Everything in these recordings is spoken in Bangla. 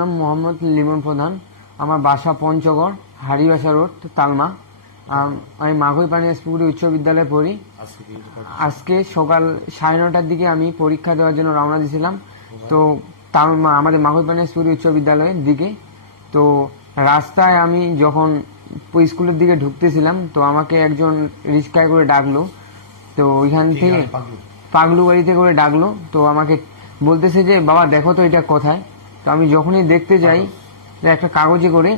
নাম মোহাম্মদ লিমন প্রধান। আমার বাসা পঞ্চগড়, হাড়িবাসা রোড, তালমা। আমি মাঘই পানিয়াসপুকুরি উচ্চ বিদ্যালয়ে পড়ি। আজকে সকাল 9:30টার দিকে আমি পরীক্ষা দেওয়ার জন্য রওনা দিয়েছিলাম। তো তালমা আমাদের মাঘই পানিয়াসপুকুরি উচ্চ বিদ্যালয়ের দিকে। তো রাস্তায় আমি যখন স্কুলের দিকে ঢুকতেছিলাম, তো আমাকে একজন রিক্সায় করে ডাকলো। তো ওইখান থেকে পাগলু বাড়িতে করে ডাকলো। তো আমাকে বলতেছে যে বাবা দেখো তো এটা কোথায়। তো আমি যখনই দেখতে যাই, একটা কাগজে করে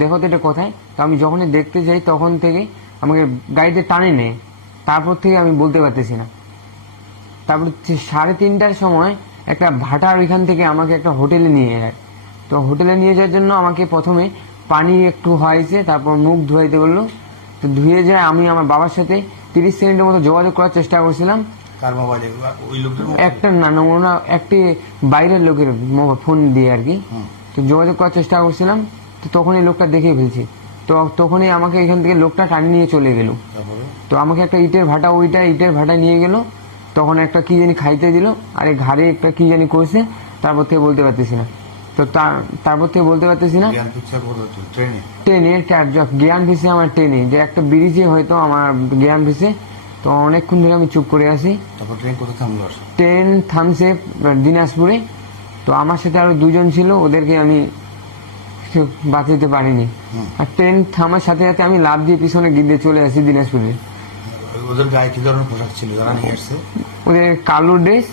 দেখো তো এটা কোথায়। তো আমি যখনই দেখতে যাই তখন থেকে আমাকে গাড়িতে টানে নেয়। তারপর থেকে আমি বলতে পারতেছি না। তারপর 3:30টার সময় একটা ভাটার ওইখান থেকে আমাকে একটা হোটেলে নিয়ে যায়। তো হোটেলে নিয়ে যাওয়ার জন্য আমাকে প্রথমে পানি একটু হয়েছে, তারপর মুখ ধুয়াইতে বললো। তো ধুয়ে যায়। আমি আমার বাবার সাথে 30 সেকেন্ডের মতো যোগাযোগ করার চেষ্টা করছিলাম। একটা না একটি বাইরের লোকের ফোন দিয়ে আর কি। তো যোগাযোগ করার চেষ্টা করছিলাম। তো তখনই লোকটা দেখে ফেলছি। তো তখনই আমাকে এখান থেকে লোকটা টানি নিয়ে চলে গেল। তো আমাকে একটা ইটের ভাটা নিয়ে গেল। তখন একটা কি জানি খাইতে দিল, আর ঘাড়ে একটা কি জানি করছে। তারপর থেকে বলতে পারতেছি না। তো তারপর থেকে বলতে পারতেছি না। ট্রেনে জ্ঞান ফিসে আমার ট্রেনে যে একটা ব্রিজে হয়তো আমার জ্ঞান ফিসে। তো অনেকক্ষণ ধরে আমি চুপ করে আছি। ট্রেন থামছে দিনাজপুরে। তো আমার সাথে আরো 2জন ছিল, ওদেরকে আমি বাঁচাতে পারিনি। আর ট্রেন থামার সাথে সাথে আমি লাফ দিয়ে পিছনে গিয়ে চলে আসি দিনাজপুরে। ওদের গায়ে কি ধরনের পোশাক ছিল যারা নিয়ে আসছে? ওদের কালো ড্রেস,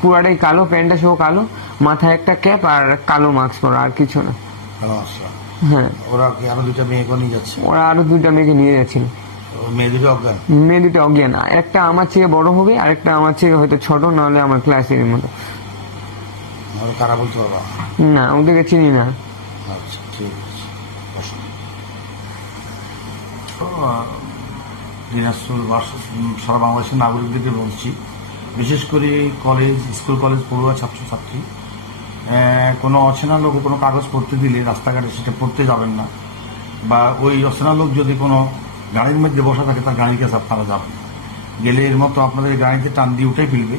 পুরাটাই কালো, প্যান্টটা সহ কালো, মাথায় একটা ক্যাপ আর কালো মাস্ক পরা, আর কিছু না। হ্যাঁ। ওরা কি আরো 2টা মেয়েকে নিয়ে যাচ্ছে? ওরা আরো 2টা মেয়েকে নিয়ে যাচ্ছিল। মেয়ে দুটো অজ্ঞান। একটা আমার থেকে বড় হবে, আরেকটা আমার থেকে হয়তো ছোট, নাহলে আমার ক্লাসের মতো। কারা বলতে পারবা? না, ওদেরকে চিনি না। আচ্ছা, ঠিক আছে। দিনাজপুর সারা বাংলাদেশের নাগরিকদের বলছি, বিশেষ করে স্কুল কলেজ পড়ুয়া ছাত্রছাত্রী, কোনো অচেনা লোক কোনো কাগজ পড়তে দিলে রাস্তাঘাটে সেটা পড়তে যাবেন না। বা ওই অচেনা লোক যদি কোনো গাড়ির মধ্যে বসা থাকে, তার গাড়ির কাছে আপনারা যাবেন। গেলে এর মতো আপনাদের গাড়িতে টান দিয়ে উঠে ফেলবে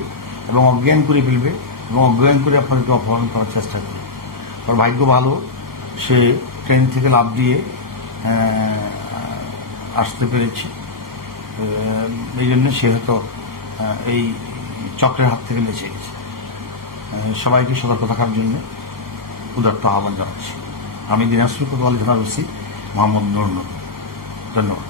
এবং অজ্ঞান করে ফেলবে, এবং অজ্ঞান করে আপনাদেরকে অপহরণ করার চেষ্টা করবে। তার ভাগ্য ভালো, সে ট্রেন থেকে লাফ দিয়ে আসতে পেরেছে। এই জন্য সে হয়তো এই চক্রের হাত থেকে বেঁচে গেছে। সবাইকে সতর্ক থাকার জন্য উদাত্ত আহ্বান জানাচ্ছি। আমি দিনাজপুর কোতোয়ালি থানার ওসি মোহাম্মদ নুর। ধন্যবাদ।